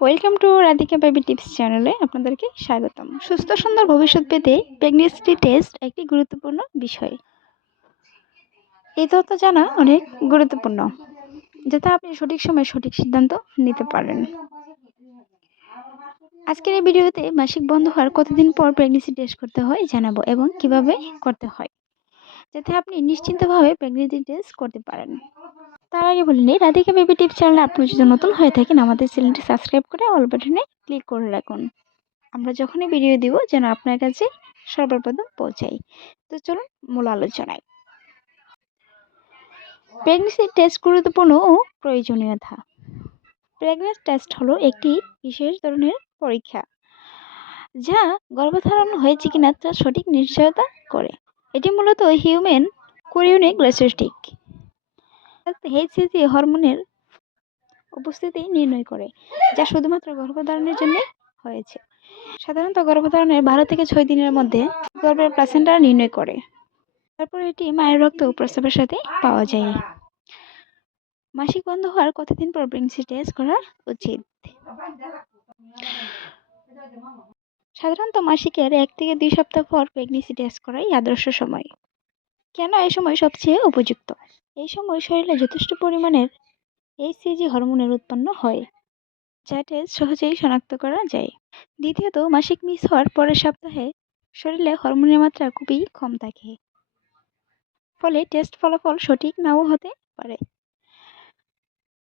Welcome to Radhika baby tips চ্যানেলে আপনাদেরকে স্বাগতম। সুস্থ সুন্দর ভবিষ্যৎ পেতে প্রেগনেন্সি টেস্ট একটি গুরুত্বপূর্ণ বিষয়। এই তথ্য জানা অনেক গুরুত্বপূর্ণ যাতে আপনি সঠিক সময়ে সঠিক সিদ্ধান্ত নিতে পারেন। আজকের এই ভিডিওতে মাসিক বন্ধ হওয়ার কতদিন পর প্রেগনেন্সি টেস্ট করতে হয় জানাব এবং কীভাবে করতে হয়, যাতে আপনি নিশ্চিন্তভাবে প্রেগনেন্সি টেস্ট করতে পারেন। তার আগে বলে নিই রাধিকা বেবি টিপস চ্যানেলে আপনি যদি নতুন হয়ে থাকেন, আমাদের চ্যানেলটি সাবস্ক্রাইব করে অল বাটনে ক্লিক করে রাখুন। আমরা যখনই ভিডিও দিব, যেন আপনার কাছে সর্বপ্রথম পৌঁছাই তো চলুন মূল আলোচনায়। প্রেগনেন্সি টেস্ট গুরুত্বপূর্ণ ও প্রয়োজনীয়তা। প্রেগনেন্সি টেস্ট হলো একটি বিশেষ ধরনের পরীক্ষা, যা গর্ভধারণ হয়েছে কিনা তা সঠিক নিশ্চয়তা করে। এটি মূলত হিউম্যান কোরিওনিক গ্লাসোস্টিক এইচসিজি হরমোনের উপস্থিতি নির্ণয় করে, যা শুধুমাত্র গর্ভধারণের জন্য হয়েছে। সাধারণত গর্ভধারণের বারো থেকে ছয় দিনের মধ্যে গর্ভের প্লাসেন্টা নির্ণয় করে। তারপর এটি মায়ের রক্ত প্রস্রাবের সাথে পাওয়া যায়। মাসিক বন্ধ হওয়ার কতদিন পর প্রেগনেন্সি টেস্ট করা উচিত? সাধারণত মাসিকের এক থেকে দুই সপ্তাহ পর প্রেগনেন্সি টেস্ট করাই আদর্শ সময়। কেন এই সময় সবচেয়ে উপযুক্ত? এই সময় শরীরে যথেষ্ট পরিমাণের এইচসিজি হরমোনের উৎপন্ন হয়, যা টেস্ট সহজেই শনাক্ত করা যায়। দ্বিতীয়ত, মাসিক মিস হওয়ার পরের সপ্তাহে শরীরে হরমোনের মাত্রা খুবই কম থাকে, ফলে টেস্ট ফলাফল সঠিক নাও হতে পারে।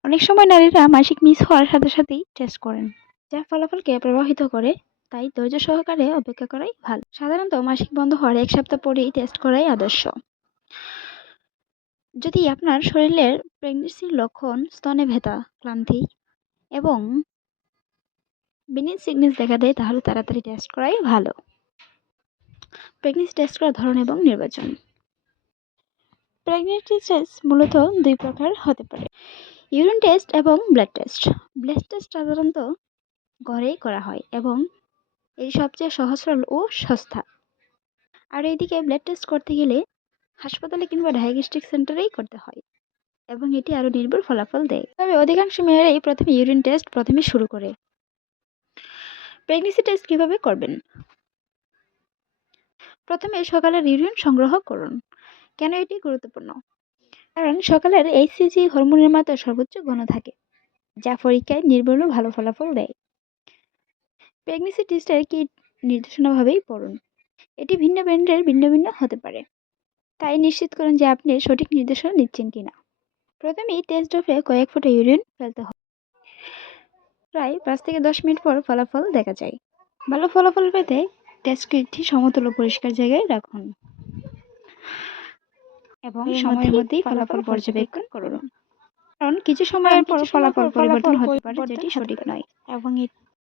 অনেক সময় নারীরা মাসিক মিস হওয়ার সাথে সাথেই টেস্ট করেন, যা ফলাফলকে প্রভাবিত করে, তাই ধৈর্য সহকারে অপেক্ষা করাই ভালো। সাধারণত মাসিক বন্ধ হওয়ার এক সপ্তাহ পরেই টেস্ট করাই আদর্শ। যদি আপনার শরীরের প্রেগনেন্সির লক্ষণ স্তনে ভেতা ক্লান্তি এবং বিনিন সিগনেস দেখা দেয়, তাহলে তাড়াতাড়ি টেস্ট করাই ভালো। প্রেগনেন্সি টেস্ট করার ধরন এবং নির্বাচন। প্রেগনেন্সি টেস্ট মূলত দুই প্রকার হতে পারে। ইউরিন টেস্ট এবং ব্লাড টেস্ট ব্লাড টেস্ট সাধারণত ঘরেই করা হয় এবং এটি সবচেয়ে সহজ সরল ও সস্তা। আর এইদিকে ব্লাড টেস্ট করতে গেলে হাসপাতালে কিংবা ডায়াগনস্টিক সেন্টারেই করতে হয় এবং এটি আরও নির্ভুল ফলাফল দেয়। তবে অধিকাংশ মেয়েরাই প্রথমে ইউরিন টেস্ট প্রথমে শুরু করে। প্রেগনেন্সি টেস্ট কীভাবে করবেন? প্রথমে সকালের ইউরিন সংগ্রহ করুন। কেন এটি গুরুত্বপূর্ণ? কারণ সকালের এইচসিজি হরমোনের মাত্রা সর্বোচ্চ ঘন থাকে, যা পরীক্ষায় নির্ভুল ভালো ফলাফল দেয়। প্রেগনেন্সি টেস্টের কি নির্দেশনাভাবেই পড়ুন। এটি ভিন্ন ব্র্যান্ডের ভিন্ন ভিন্ন হতে পারে। তাই নিশ্চিত করুন যে আপনি সঠিক নির্দেশনা নিচ্ছেন কিনা। প্রথমেই টেস্ট ড্রপে কয়েক ফোঁটা ইউরিন ফেলতে হবে। প্রায় পাঁচ থেকে দশ মিনিট পর ফলাফল দেখা যায়। ভালো ফলাফল পেতে টেস্ট কিটটি সমতল ও পরিষ্কার জায়গায় রাখুন। এবং সময়ের মধ্যেই ফলাফল পর্যবেক্ষণ করুন। কারণ কিছু সময়ের পর ফলাফল পরিবর্তন হতে পারে যেটি সঠিক নয়। এবং